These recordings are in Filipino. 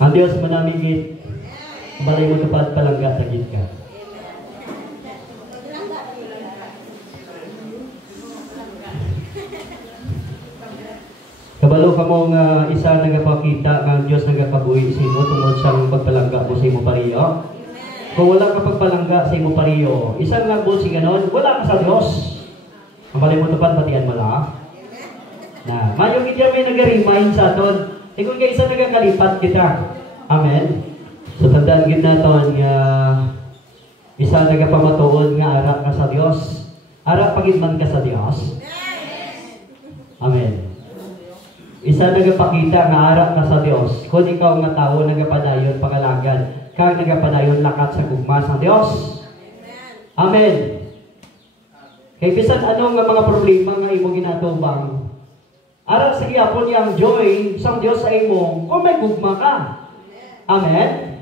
Ang Diyos manamigit, balay mo tupad palangga sa ka. Kabalo ka mo nga isa nagapakita nga ang Diyos nagakabuhi sa imo tungod sa pagpalangga mo sa imo pariyo. Kung wala ka pagpalangga sa imo pariyo, isang labo si ganon, wala ka sa Diyos. Ang balay mo tupad, patian mo lang. Na, mayong hindi may nag-remind sa aton. Kung kayo isa nagakalipat kita. Amen. So, tandaan gid naton nga isa nagapamatuod nga ara ka sa Dios. Ara pagid man ka sa Dios. Amen. Isa nagapakita nga ara ka sa Dios. Kung ikaw nga tawo nagapadayon pangalagad, kag nagapadayon lakat sa gugma sa Dios. Amen. Kay bisan ano nga mga problema nga imo ginatubang, ara sa iyapon yang joy sang Dios sa imo kung may gugma ka. Amen.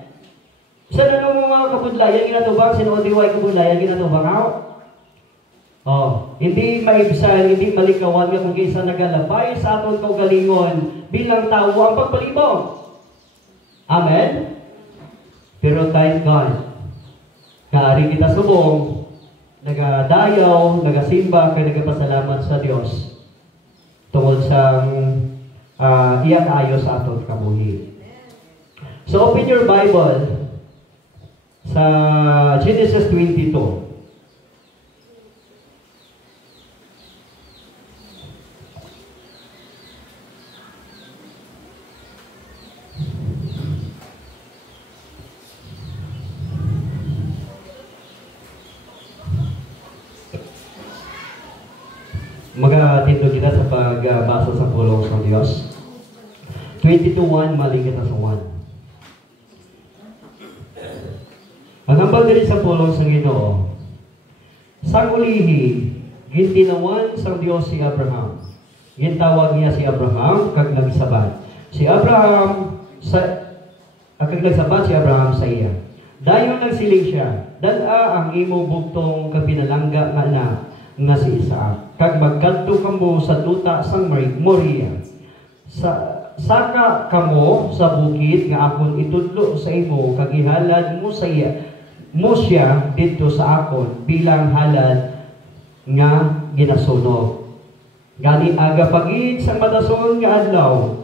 Sa nanong mga kabudlayan ginatubang, sinuodiway kabudlayan ginatubang ako. Hindi maibsan, hindi malikawan nga kung kaysa nagalabay sa aton kaugalingon bilang tao ang pagpalibong. Amen? Pero thank God, kaari kita subong, nagadayaw, nagasimba, kaya nagapasalamat sa Diyos tungod sa iya kaayo sa aton kabuhi. So open your Bible sa Genesis 22. Magatindog kita sa pagbasa sa pulong sa Diyos. 22:1, mali kita sa 1. Ang hambal diri sa pulong sa Ginoo. Sang ulihi, gintinawan sang Dios si Abraham. Gintawag niya si Abraham kag nagsabat. Si Abraham nagsabat si Abraham sa iya. Dayon nagsiling siya, dala ang imo bugtong kag pinalangga nga anak nga si Isaac. Kag magkadto kamo sa duta sang Moriah. Saka kamo sa bukid nga akon itudlo sa imo kag ihalad mo siya didto sa akon bilang halad nga ginasunog. Gani aga pagid sa madason nga adlaw,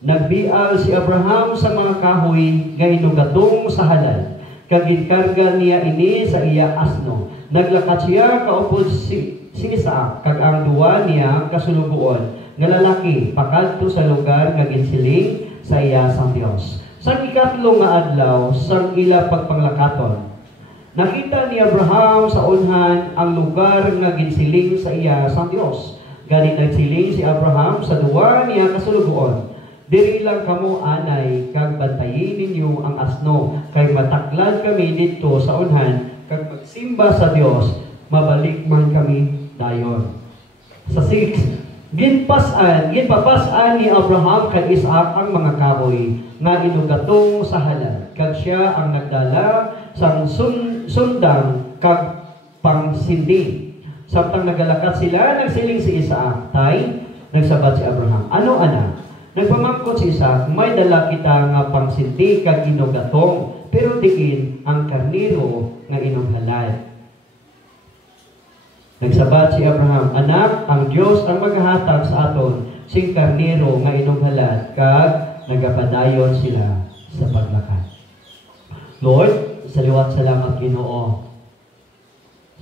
nagbial si Abraham sa mga kahoy nga inugatong sa halad. Kag ginkarga niya ini sa iya asno. Naglakat siya kaupod si Isaac, kag ang duwa niya kasulubuon nga lalaki pakadto sa lugar nga ginsiling sa iya sang Dios. Sang ikatlo nga adlaw sang ila pagpanglakaton, nakita ni Abraham sa unhan ang lugar nga ginsiling sa iya sang Dios. Gani nagsiling si Abraham sa duwa niya kasulubuon, diri lang kamo anay kag bantayin ninyo ang asno kay mataklad kami didto sa unhan kag magsimba sa Dios, mabalik man kami dayon. Sa 6, ginpapasan ni Abraham kag Isaac ang mga kahoy nga inugatong sa halad, kag siya ang nagdala sang sundang kag pangsindi. Samtang nagalakat sila, nagsiling si Isaac, tay, nagsabat si Abraham, ano anak? Nagpamangkot si Isaac, may dala kita nga pangsindi kag inugatong, pero diin ang karniro nga inunghalad. Nagsabat si Abraham, anak, ang Dios ang maghahatag sa aton sing karniro nga inunghalad kag nagapadayon sila sa paglakad. Lord, saliwat salamat Ginoo.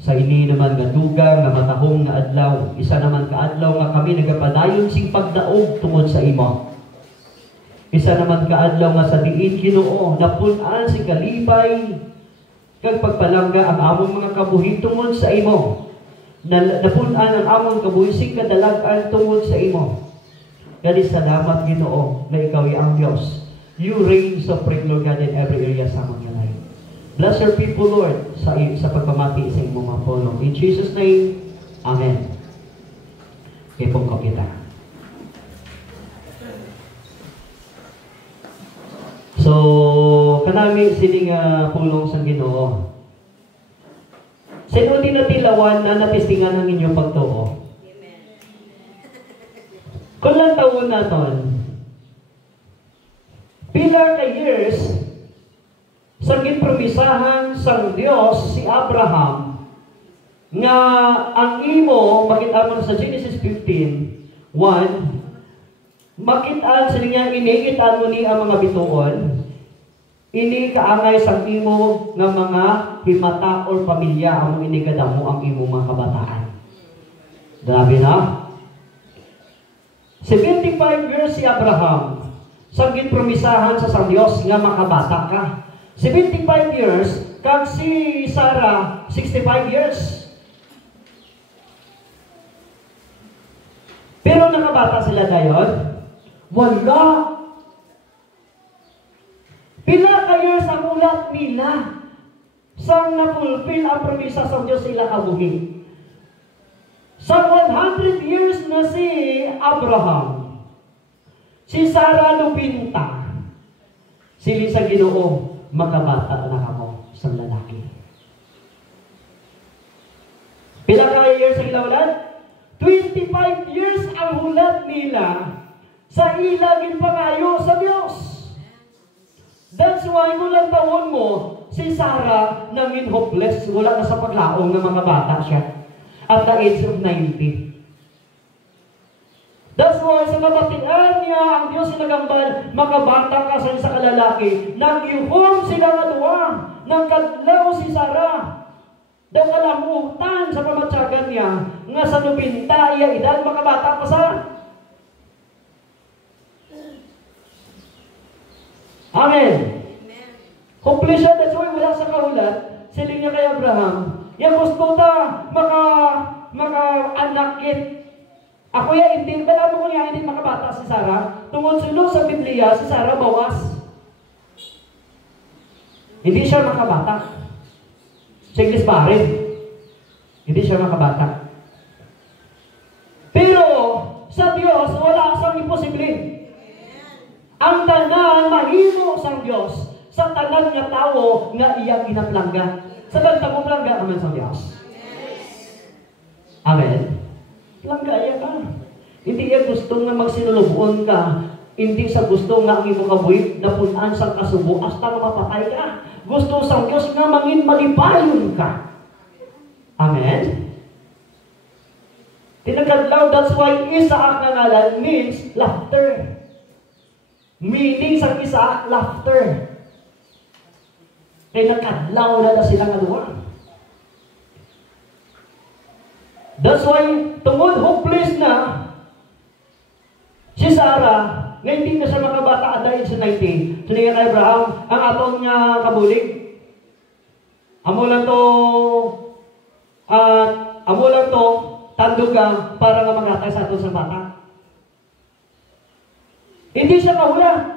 Sa ini naman nga dugang nga matahong nga adlaw, isa naman ka adlaw nga kami nagapadayon sing pagdaog tungod sa imo. Isa naman kaadlaw nga sa diin Ginoo, napun-an si kalipay kag pagpalangga ang among mga kabuhi tungod sa imo. Napun-an ang among kabuhi sing kadalag-an tungod sa imo. Gani salamat Ginoo na ikaw ang Dios. You reign supreme, Lord God, in every area sa among life. Bless your people, Lord, sa pagpamati sa imong mga pulong. In Jesus' name, Amen. Ipong ko kita. So, kanami sining pulong sa Ginoo. Sino din natilawan na natistingan ng inyong pagtuo? Kung lang taon naton, Pila ka years sa ginpromisahan sang Dios si Abraham nga ang imo makita mo sa Genesis 15:1 makitaan sa niya iniitan mo ni ang mga bituon ini kaangay sang imo nga mga himata or pamilya amo ini kadamo ang imo mga kabataan. Grabe na. 75 years si Abraham sa ginpromisahan sa sang Dios nga makabata ka. 75 years kag si Sarah 65 years. Pero nakabata sila dayon? Wala. Pila ka years ang ulat nila sang napulpil ang promisa sa Diyos sila kabuhi. Sa 100 years na si Abraham, si Sarah lupinta, sili sa Ginoo, makabata na kamo sa lalaki. Pila ka years ang ilawlan? 25 years ang hulat nila sa ilagin pangayo sa Diyos. That's why mulang taon mo, si Sarah nangin hopeless, wala na sa paglaong ng mga bata siya at the age of 90. That's why sa kabatian niya, ang Diyos sinagambal, makabata ka sa isa kalalaki, nag-ihom sila nga duwa, nagkadlaw si Sarah. Daw kalamutan sa pamatsagan niya, nga sa nubinta iya edad, makabata pa sa. Amen. Hopeless siya, that's why wala sa kahulat, siling niya kay Abraham, yan gusto ta, maka-anakit. Ako ya, hindi, alam mo kung hindi makabata si Sarah, tungod sulong sa Biblia, si Sarah bawas. Hindi siya makabata. Siglis barin. Hindi siya makabata. Pero, sa Diyos, wala sang imposible. Ang tanan mahimo sang Dios sa tanan nga tawo nga iya ginaplangga. Sa banta mo plangga aman sang Dios. Amen. Plangga iya ka. Hindi iya gusto nga magsinulubon ka. Hindi sa gusto nga ang imo kabuhi napunan sang kasubo hasta nga mapatay ka. Gusto sang Dios nga mangin malipayon ka. Amen. Tinagadlaw, that's why Isaac nga ngalan means laughter. Meaning sa isa, laughter. Kaya nakadlaw na sila nga duwa. That's why, tungod hopeless na, si Sarah, nga hindi na siya makabata at dahil sa 90. So, kay Abraham, ang atong nga kabulig, amo lang to, tanduga para nga mangatay sa ato sa bata. Hindi siya kahula.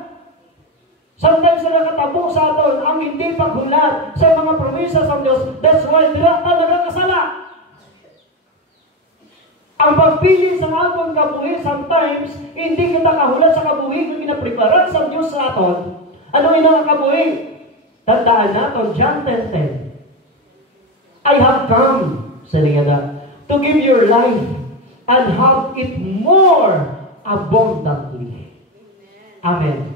Sometimes sila katabo sa aton ang hindi paghulat sa mga promesa sa Diyos. That's why dila talaga kasala. Ang pagpili sa aton kabuhi, sometimes, hindi kita kahulat sa kabuhi kung ginapreparan sa Diyos sa aton. Ano ina ang kabuhi? Tandaan natin, John 10:10. I have come, sabi nga to give your life and have it more abundantly. Amen.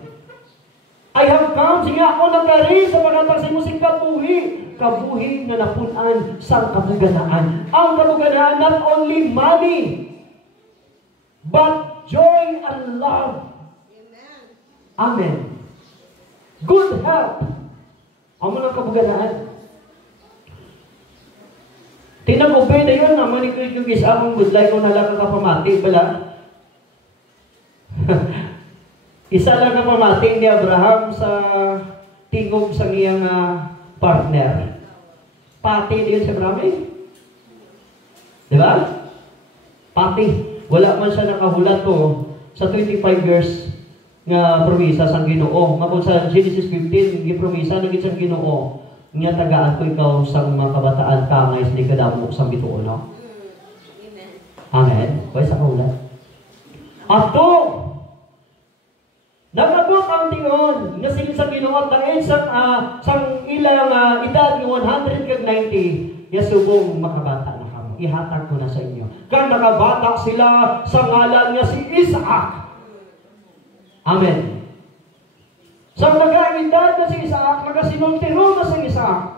I have come, sige ako nagkari sa pagkatang sa musik kabuhi. Kabuhi na napunan sa kabuganaan. Ang kabuganaan, not only money, but joy and love. Amen. Good health. Ang mga kabuganaan. Tinag-obey na yun, naman ito yung isang good life ko nalang kapamati, bala? Isa lang kapamati ni Abraham sa tingog sa iyang partner. Pati din si Abraham eh. Di ba? Pati. Wala man siya nakahulat to sa 25 years nga promisa sang Ginoo. Mapun sa Genesis 15, yung promisa na sa Ginoo, nga tagaan ko ikaw sa mga kabataan kamay sa likadamo sa bituon, no? Amen. Kaya sa kahulat. Ato, nagabot ang tion nga sila sa Ginoo dahil sang ilang edad ng 190 yasubong makabata na kamo. Ihatag ko na sa inyo. Kang nakabata sila sa ngalan niya si Isaac. Amen. Sa nag-aedad na si Isaac, nagasinultiro na si Isaac,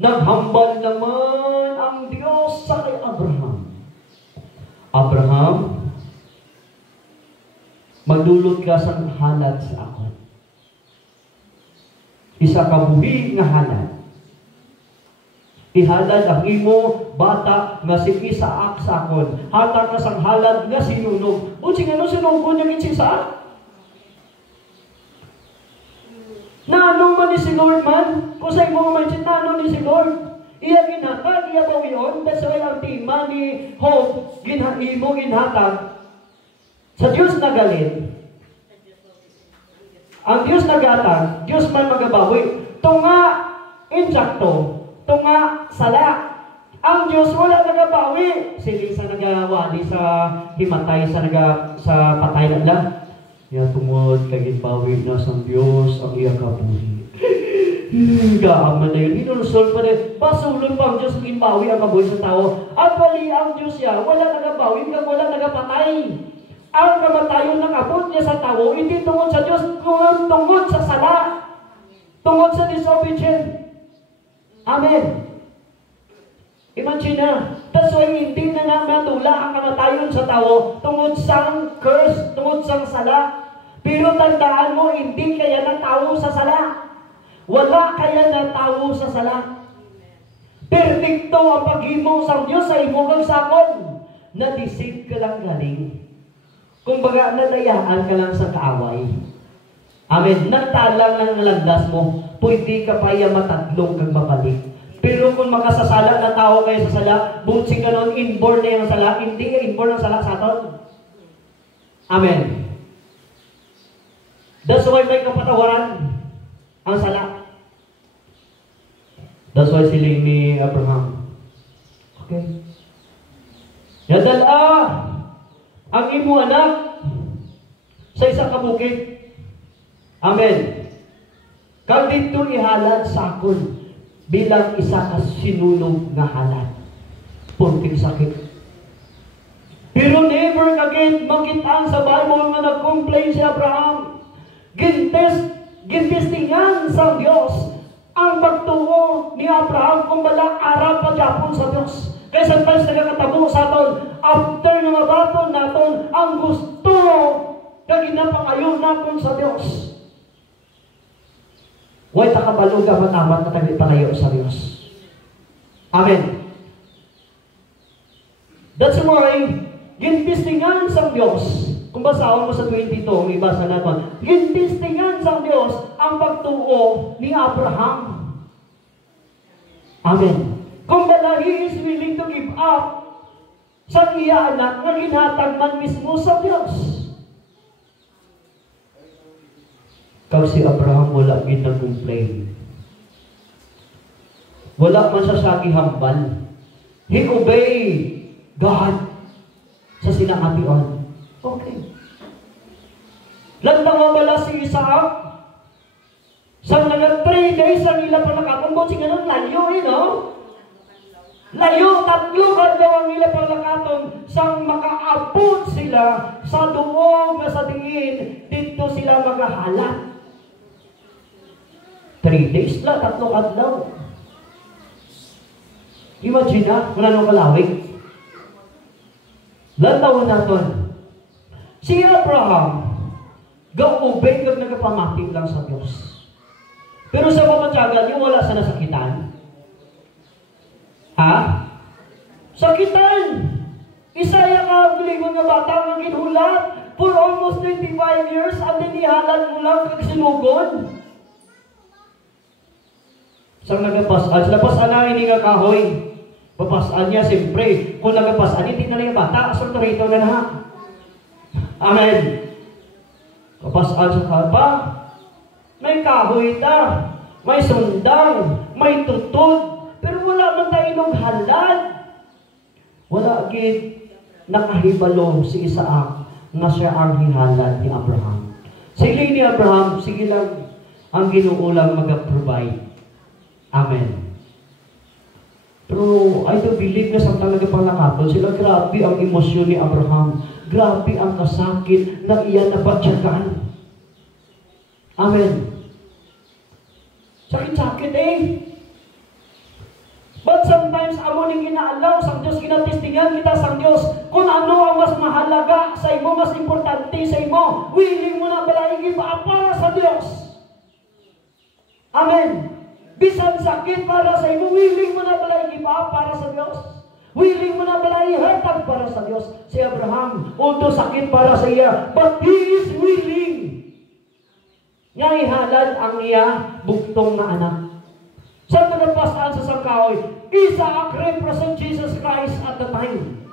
naghambal naman ang Diyos sa kay Abraham. Abraham, magdulot ka sa halad sa ako. Isa ka buhi nga halad. Ihalad ang imo bata nga si Isaac sa akon. Hatag ka sang halad nga sinunog. Buti nga no sinugon niya si Isaac? Naano man ni si Lord man? Kung sa imo man siya, naano ni si Lord? Iya ginhatag, iya bawiyon. That's why ang tima ni Hope, imo ginhatag. Sa Diyos nagalit. Ang Diyos nagatag, Diyos man magabawi. Tunga, insakto. Tunga, sala. Ang Diyos wala nagabawi. Sili sa nagawali sa himatay, sa patay na lang. Ya tungod kay bawi na sa Diyos ang iya kabuhi. Gaaman na yun. Hinunusol pa rin. Basulon pa ang Diyos ang bawi ang kabuhi sa tao. At bali ang Diyos ya, wala nagabawi, wala nagapatay. Ang kamatayon ng abot niya sa tao, hindi tungod sa Diyos, tungod sa sala. Tungod sa disobedient. Amen. Imagine na. That's why hindi na matula ang kamatayon sa tao tungod sang curse, tungod sang sala. Pero tandaan mo, hindi kaya ng tao sa sala. Wala kaya ng tao sa sala. Perfecto ang paghimo sang Diyos sa imo kang sakon. Na-deceive ka lang galing. Kumbaga, nadayaan ka lang sa kaaway. Amen. Nagtalang lang ang landas mo. Pwede ka pa matadlong kang mabalik. Pero kung makasasala na tao kayo sa sala, bunsing ka noon, inborn na yung sala, hindi ka inborn ng sala sa aton. Amen. That's why may kapatawaran ang sala. That's why siling ni Abraham. Okay. Yadala ang imo anak sa isang kabukid. Amen. Kag dito ihalad sa akon bilang isa ka sinunog nga halad. Punting sakit. Pero never again makitaan sa Bible nga nag-complain si Abraham. Gintistingan sa Diyos ang pagtuo ni Abraham kung bala arap pagyapon sa Diyos. Kaya sometimes nagkakatabo sa aton, after na mabaton naton, ang gusto na ginapangayon naton sa Diyos. Huwag takabalo ka matamat na tayo palayo sa Diyos. Amen. That's why, gintistingan sa Diyos. Kung basahan mo sa 22, ibasa natin, gintistingan sa Diyos ang pagtuo ni Abraham. Amen. Kung bala, he is willing to give up sa iya anak na ginhatag man mismo sa Diyos. Kag si Abraham wala ginag-complain. Wala man siya hambal. He obeyed God sa sinakatian. Okay. Landang mabala si Isaac. Sa naga 3 days ang ila pa nakatong. Sige nun, layo no? Layo, 3 kadlaw ang ila pa nakatong. Sang makaabot sila sa duog na sa diin, dito sila magahalat. 3 days lang, 3 kadlaw. Imagine na, wala nang kalawig. Lantawan natin. Si Abraham, ga-obey kag nagapamati lang sa Diyos. Pero sa pamatyagan niyo, wala sa nasakitan. Ha? Sakitan! Isaya ka, bilingon nga bata, nga ginulat for almost 25 years, at inihalan mo lang kag sinugon. Sang nagapasan, lapasan na ini nga kahoy. Papasan niya, siyempre. Kung nagapasan, hindi na yung bata, asulturito na na. Amen. Papasan sa kalpa. May kahoy ta, may sundang, may tutod, pero wala man tayo ng halal. Wala gid nakahibalo si Isaac nga siya ang hihalad ni Abraham. Sige ni Abraham, sige lang ang Ginoo lang mag-provide. Amen. Pero I do believe na sa talaga panglakaton sila, grabe ang emosyon ni Abraham. Grabe ang kasakit na iyan nabatyagan. Amen. gintingan kita sa Diyos. Kung ano ang mas mahalaga sa imo, mas importante sa imo, willing mo na bala i-give-up para sa Diyos. Amen. Bisan sakit para sa imo, willing mo na bala i-give-up para sa Diyos. Willing mo na bala ihatag para sa Diyos. Si Abraham, although sakit para sa iya, but he is willing. Nga ihalad ang iya buktong na anak. Sa nagpasaan sa sangkahoy, Isaac represent Jesus Christ at the time.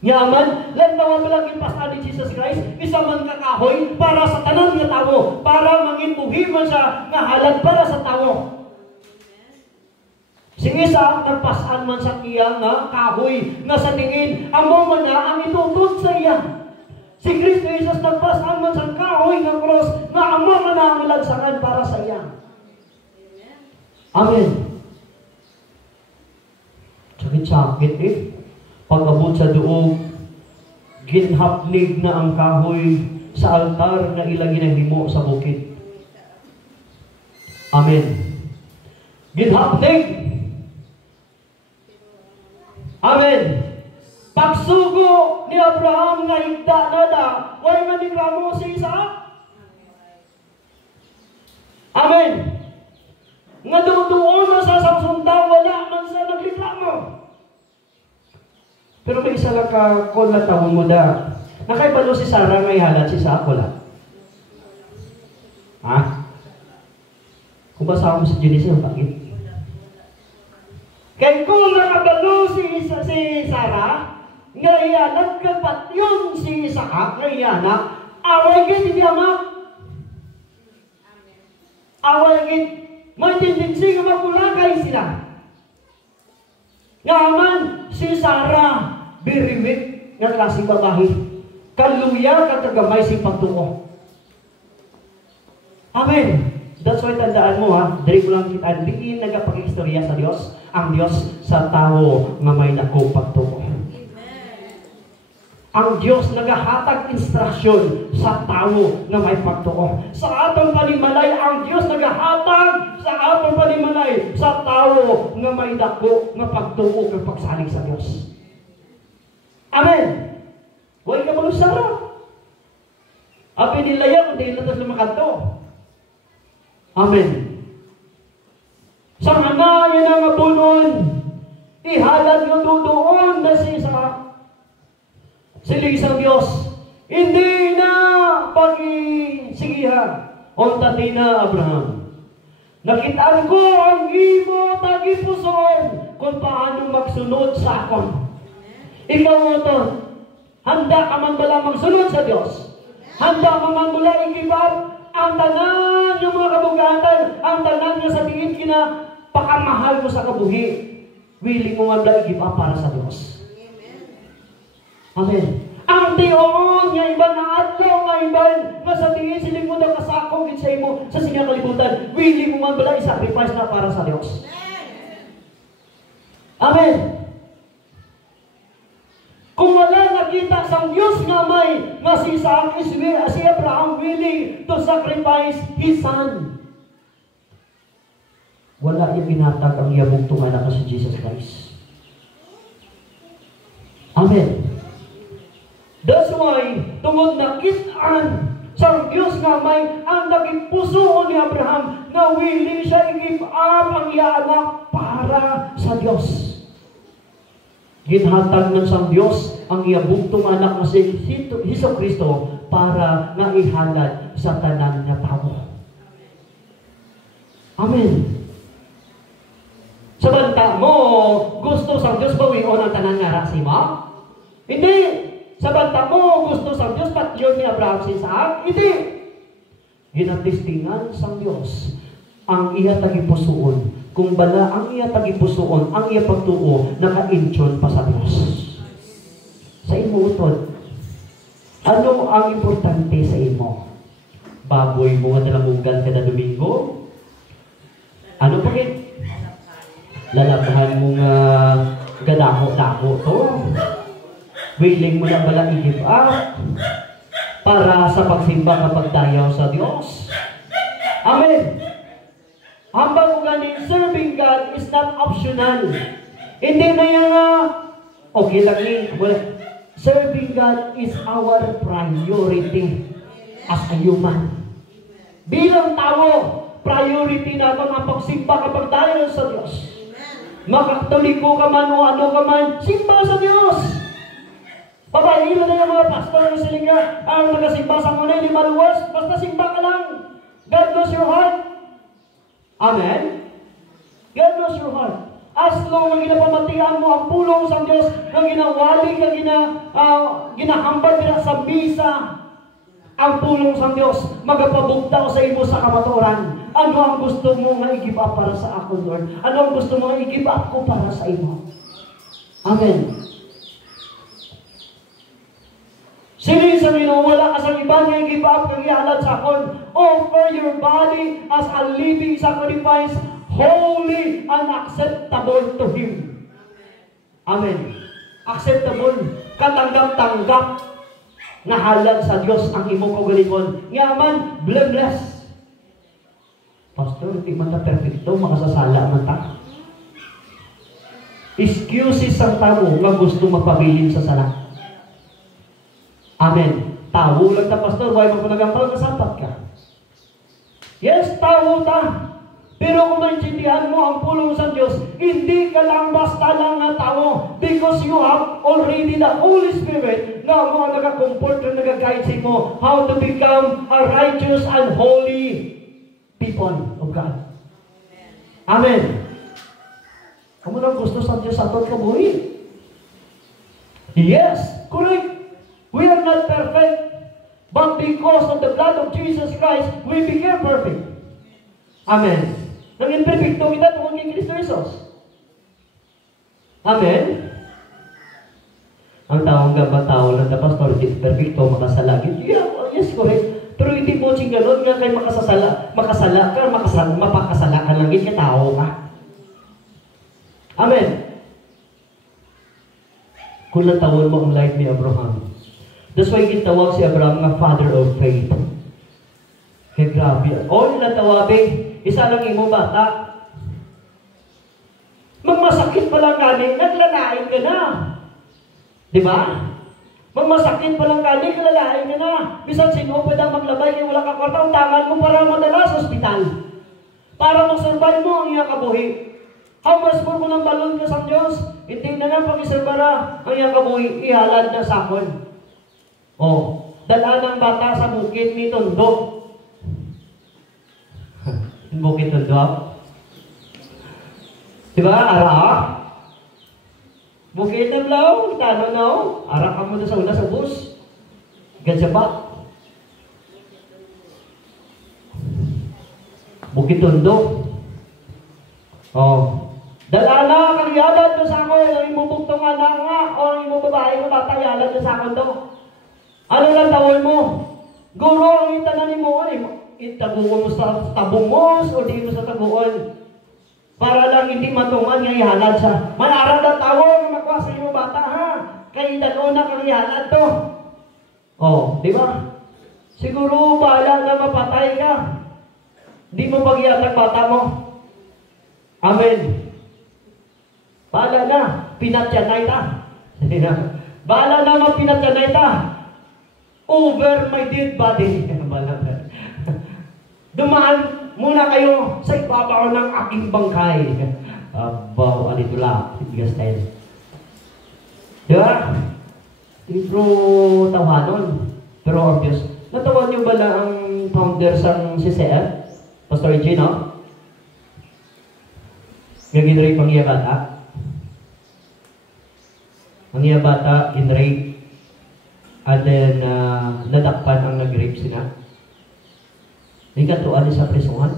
Yaman, lantawa mo lang ipasaan ni Jesus Christ, isa man kakahoy para sa tanan nga tao, para manginbuhi man siya nga halad para sa tao. Si Isaac nagpasaan man sa iya nga kahoy, nga sa tingin, amo man na ang itutod sa iya. Si Kristo Jesus nagpasaan man sa kahoy ng cross, nga amo man na ang lagsakan para sa iya. Amen. Sakit-sakit pag-abot sa duog, ginhapnig na ang kahoy sa altar na ilang ginahimo sa bukid. Amen. Ginhapnig. Amen. Pagsugo ni Abraham nga higda na da, way manigramo si Isaac. Amen. Nga doon na sa samsundaw, wala man sa nagliklamo. Pero may isa lang ka kung natawon mo da. Nakaibalo si Sarah nga ihalat si Isaac, wala. Ha? Kung basa mo si Genesis, bakit? Kaya kung nakabalo si Sarah, nga ihalat kapat yun si Isaac, nga ihalat, away git hindi amak. Away git. May tendency nga magulagay sila. Yaman, si Sarah, very weak, nga klaseng babae. Kaluya, katagamay si pagtuko. Amen. That's why tandaan mo ha, dari ko lang kita, diin nagapag-istorya sa Diyos, ang Diyos sa tao nga may dako pagtuko. Ang Diyos nagahatag instruksyon sa tao na may pagtuo. Sa atong panimalay, ang Diyos nagahatag sa atong panimalay sa tao na may dako na pagtuo ng pagsalig sa Diyos. Amen. Huwag ka malusara. Abi nila yan, hindi nila ito lumakanto. Amen. Sa nga yan ang abunon, ihalad yung doon na si Isaac. Silig sa Diyos, hindi na pag-isigihan o tati na Abraham. Nakitaan ko ang imo tagipuson kung paano magsunod sa akon. Ikaw mo to, handa ka man bala magsunod sa Diyos. Handa ka man bala i-give-up ang tanan yung mga kabugatan, ang tanan nga sa tingin kina pakamahal mo sa kabuhi. Willing mo man bala i-give up para sa Diyos. Amen. Ang tiyoon nga iba na adlaw nga iba nga sa tingin siling mo na kasakong sa imo sa sinya kalibutan, willing mo man bala i-sacrifice na para sa Diyos. Amen. Kung wala nakita sa Diyos nga may nga si Isaac si Abraham willing to sacrifice his son, wala yung binatag ang iyabong tunganak na si Jesus Christ. Amen. That's why, tungod nakitaan sa Diyos nga may ang naging puso ni Abraham na willing siya i-give up ang iya anak para sa Diyos. Ginhatag man sa Diyos ang iya bugtong anak na si Hesus Kristo para nga ihalad sa tanan nga tao. Amen. Sa banta mo, gusto sa Diyos bawion ang tanan nga rasi mo? Hindi. Sa banta mo, gusto sa Diyos, patyon ni Abraham si Isaac? Hindi. Ginatistingan sa Diyos ang iya tagipusoon. Kung bala ang iya tagipusoon, ang iya pagtuo, naka-intyon pa sa Diyos. Sa imo utod, ano ang importante sa imo? Baboy mo nga nalamugan kada Domingo? Ano pa rin? Lalabahan mo nga gadako-dako to? Willing mo na bala i-give up para sa pagsimba kapag dayaw sa Diyos. Amen. Hambang ganin, serving God is not optional. Hindi na yan Okay lang yun. Well, serving God is our priority as a human. Bilang tao, priority natin ang pagsimba kapag tayo sa Diyos. Makatoliko ka man o ano ka man, simba sa Diyos. Babae, na yung mga pastor na sila ang nagasimba sa muna, hindi maluwas, basta simba ka lang. God knows your heart. Amen? God knows your heart. As long na ginapamatian mo ang pulong sa Diyos, na ginawali ka, ginahambal nila sa misa, ang pulong sa Diyos, magapabugtaw sa imo sa kamaturan. Ano ang gusto mo nga i-give up para sa ako, Lord? Ano ang gusto mo nga i-give up ko para sa imo? Amen. Sino sa Ginoo, wala ka sa iba nga i-give up kang ihalad sa akon. Offer your body as a living sacrifice, holy and acceptable to Him. Amen. Acceptable. Katanggap-tanggap na halal sa Diyos ang imo kaugalingon. Ngaman, blameless. Pastor, hindi man ta perfecto, makasasala man ta. Excuses ang tao nga gusto magpabilin sa sala. Amen. Tao lang ta, pastor, why mo nagampal kasapat ka? Yes, tao ta. Pero kung maintindihan mo ang pulong sa Diyos, hindi ka lang basta lang na tao. Because you have already the Holy Spirit na mo nag-comfort na nag-guide sa mo how to become a righteous and holy people of God. Amen. Kamo lang gusto sa Diyos sa aton kabuhi. Yes, correct. We are not perfect. But because of the blood of Jesus Christ, we became perfect. Amen. Nang imperfecto kita tungkol kay Kristo Jesus. Amen. Ang taong gaba tao lang na pastor, perfecto, makasalagit. Yeah, yes, correct. Pero hindi po sing ganun nga kay makasala ka, mapakasala ka lang ka tao ka. Amen. Kung natawag mo ang life ni Abraham. That's why gitawag si Abraham nga father of faith. Kaya grabe. O natawabing, isa lang imo bata. Magmasakit pa lang gani, naglalain ka na. Di ba? Magmasakit pa lang gani, naglalain ka na. Bisan sino pwede maglabay kaya wala ka kwarta, tangan mo para madala sa ospital. Para mag-survive mo ang iyang kabuhi. How much more mo nang balon ka sa Diyos? Hindi na nga pag-isurbara ang iyang kabuhi, ihalad na sakon. Oh, dala ng bata sa bukid ni Tondo. Bukid Tondo. Diba? Ara? Bukid ng law, tano na o. Ara ka mo sa una sa bus. Gansa ba? Bukid Tondo. Oh. Dala na, kagyalan do sa ako. Ang imubuktong anak nga. O ang imubabae mo, bata, yalan do sa akin do. Ano lang tawon mo? Guro ang itanan mo. Itabuon mo sa tabungos o di mo sa tabuon. Para lang hindi matungan nga ihalad sa. Manarang na tawon na makuha sa iyo bata ha. Kaya idano na kang ihalad to. Oh, di ba? Siguro bahala na mapatay ka. Di mo pagyatag bata mo. Amen. Bahala na. Pinatyanay ta. Bahala na mapinatyanay ta. Over my dead body. Dumaan muna kayo sa ibabaw ng aking bangkay. Abaw, alito lang. Bigas tayo. Diba? Pero tawanon. Pero obvious. Natawan niyo ba na ang founder sa CCF? Pastor EJ, no? Ginray pang iya bata. Ang iya bata, ginray. And then, nadakpan ang nag-rape sila. May katuan sa presuhan.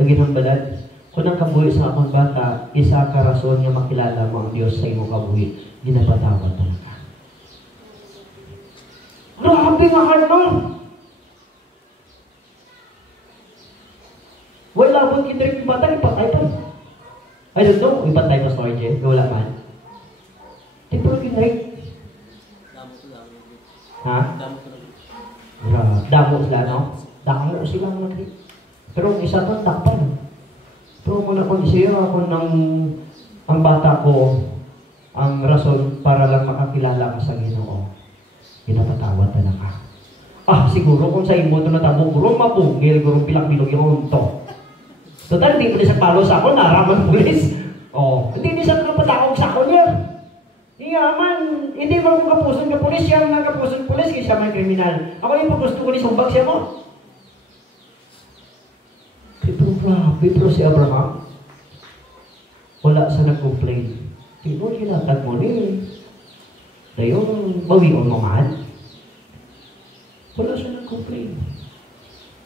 Kaginang balad, kung ang kabuhi sa akong bata, isa ka rason nga makilala mo ang Diyos sa iyong kabuhi, ginapatawad talaga. Grabe nga heart mo! Wala mo kinrip yung bata, ipatay pa. I don't know, ipatay pa story dyan, wala man. Di pa kinrip. Ha? Damo sila, no? Damo sila mga krip. Pero ang isa to, takpan. Pero muna kung isira ako ng ang bata ko, Ang rason para lang makakilala ka sa Ginoo. Pinatatawad na ka. Siguro kung sa imo ito natabo, gurong mapugil, gurong pilak-bilog yung unto. Total, hindi ko na siya palo sa ako, naraman pulis. Hindi siya napatakog sa ako niya. Hindi man ko kapuson ka pulis, siya man kapuson pulis, kaya siya man kriminal. Ako yung gusto ko ni sumbag siya mo. Pero si Abraham, wala sa nag-complain. Sino kinatag mo ni? Dayon, bawion mo man. Wala siya nag-complain.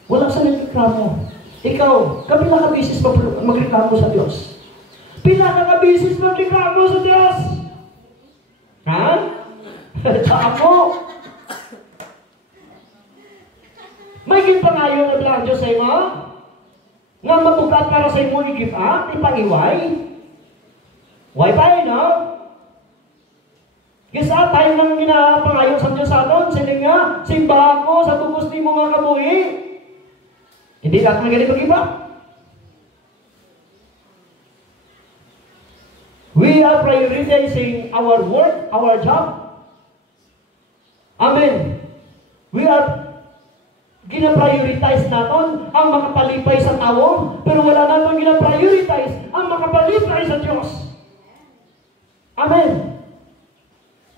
Wala siya nagreklamo. Ikaw, kapila ka bisis magreklamo sa Diyos? Pila ka bisis magreklamo sa Diyos? Ha? Sa ako? May ginpangayon na bilang Diyos sa iyo? Nga mabukat para sa imo i-give up, ipangiway? Why pa no? Kisa tayo nang ginapangayon sa Diyos sa aton, sila nga, simba ako sa tugos ni mo nga kabuhi. Hindi natin magaling mag-give up. We are prioritizing our work, our job. Amen. We are gina-prioritize natin ang makapalipay sa tao, pero wala natin gina-prioritize ang makapalipay sa Diyos. Amen.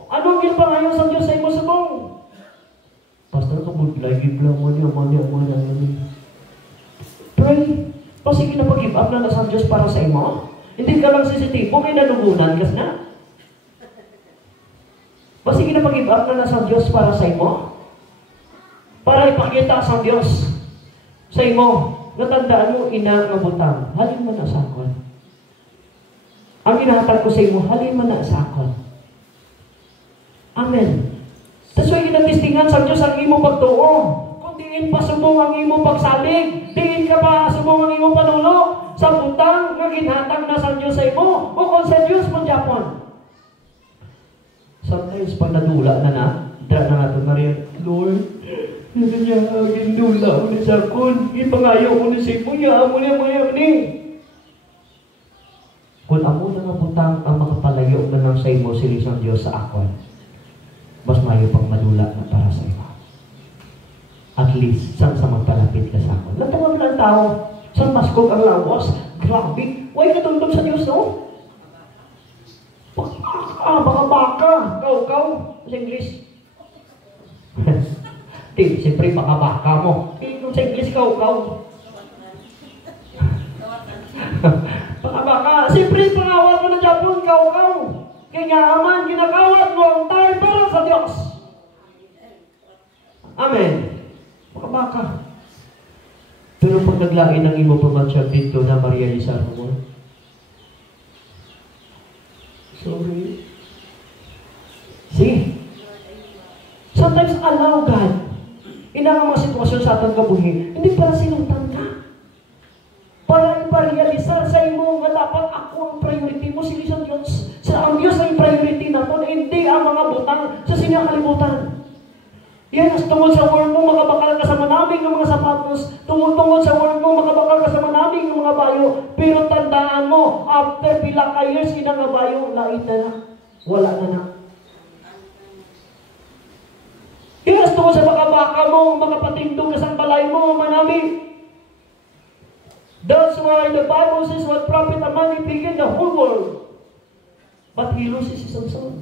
Anong ginpangayon sa Diyos sa imo subong? Pastor, kabudlay-give lang mo niya. Pray. Kasi ginapag-give up na sa Diyos para sa imo. Hindi ka lang sisitibo, may nanugunan kas na. Kasi ginapag-give up na sa Diyos para sa imo. Para ipakita sa Diyos sa imo. Natandaan mo, ina nga butang. Halin mo na sa akon. Ang inahatag ko sa imo, halin mo na sa akon. Amen. That's why ginatistingan sa Diyos ang imo pagtuo. Kung diin pa subong ang imo pagsalig, diin ka pa subong ang imo panulo, sa butang nga ginhatag na sa Diyos sa imo, o kung sa Diyos mo Japon. Sometimes pag nadula na, dra na natin na rin, Lord, ginula ko ni sa akon, ipangayo ko ni sa imo, mo ni. Kung amo na nga butang ang makapalayo na lang sa imo, silis ng Diyos sa akon, mas mayo pang madula na para sa iyo. At least, saan sa magpalapit ka sa akon. Natawag lang tao, saan maskog ang lawas, grabe, huwag katundog sa Diyos, no? Baka, kau, sa English. Siyempre, baka mo. Kung sa English, kau. Baka, siyempre, pangawat mo na Japon, kau. Kaya nga aman, ginagawat mo ang time para sa Diyos. Amen. Baka. Pero pag naglain ng imo pamansya dito na ma-realisar mo, sorry. See? Sometimes allow God. Inang mga sitwasyon sa atang kabuhi, hindi para sinuntan ka. Para iparealisar sa imo nga dapat ako ang priority mo, sili sa Diyos. Ang Diyos ang priority natin, hindi ang mga butang sa sinyakalimutan. Yan, tungkol sa work mo, makabakal ka sa manaming ng mga sapatos. Tungkol sa work mo, makabakal ka sa manaming ng mga bayo. Pero tandaan mo, after pila ka years, inang nga bayo, lait na. Wala na. Yes, tungkol sa makabaka mo, makapatindog ka sa balay mo, manaming. That's why the Bible says, what profit a man if he gain the whole world, but he loses his own soul.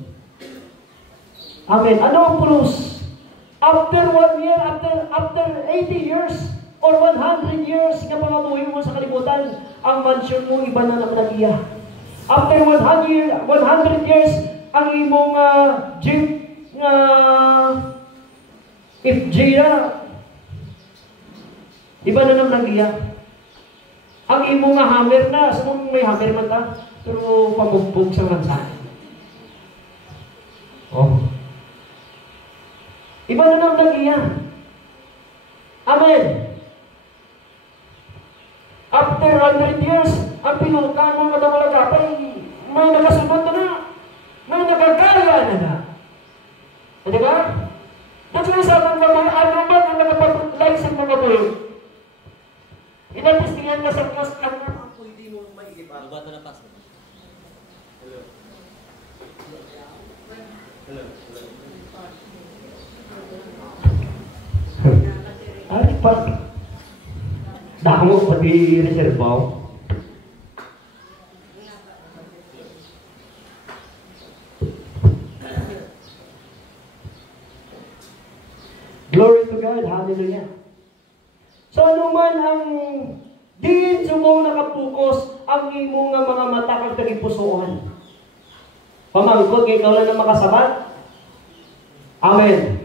Amen. Ano ang pulos? After 1 year, after 80 years, or 100 years, nga pangabuhi mo sa kalibutan, ang mansion mo, iba na naman nagiya. After 100 years, ang imong jeep, if Jira, iba na naman nagiya. Ang imong hammer na, sa mong may hammer man ta, pero pamugbog sa lansa. Iba na naman nagiya. Amen. After 100 years, ang pinukan mo madawalagapay, may nakasunod na. May nagagaya na. Di ba? That's why sabi nga mga ano ba ang nakapag-like sa mga buhay? Inatistingan ka sa Diyos, ano ang pwede mo maigip? Ano ba ito na pastor? Hello? Ay, pa. Damo pati reservaw. Glory to God. Hallelujah. So, ano man ang diin sumong nakapokus ang imo nga mga mata kag tagipusoan. Pamangkot kay ikaw lang ang makasabat. Amen.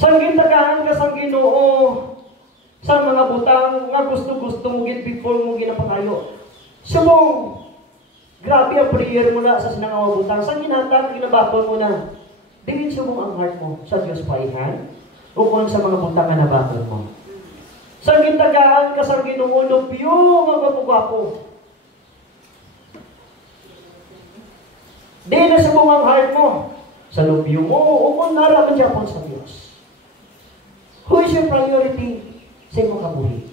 Sang gintagahan ka sang Ginoo sa mga butang nga gusto-gusto mo gid before mo ginapakayo. Sumong grabe ang prayer mo na sa sinangawa butang. Sang ginatang ginabaton mo na. Diin sumong ang heart mo sa Dios paihan o kung sa mga butang nga nabaton mo. Sang gintagahan ka sang Ginoo lupyo nga gwapo-gwapo. Di na sumong ang heart mo sa lupyo mo o kung naraman Japon sa Dios. Who is your priority sa imong kabuhi?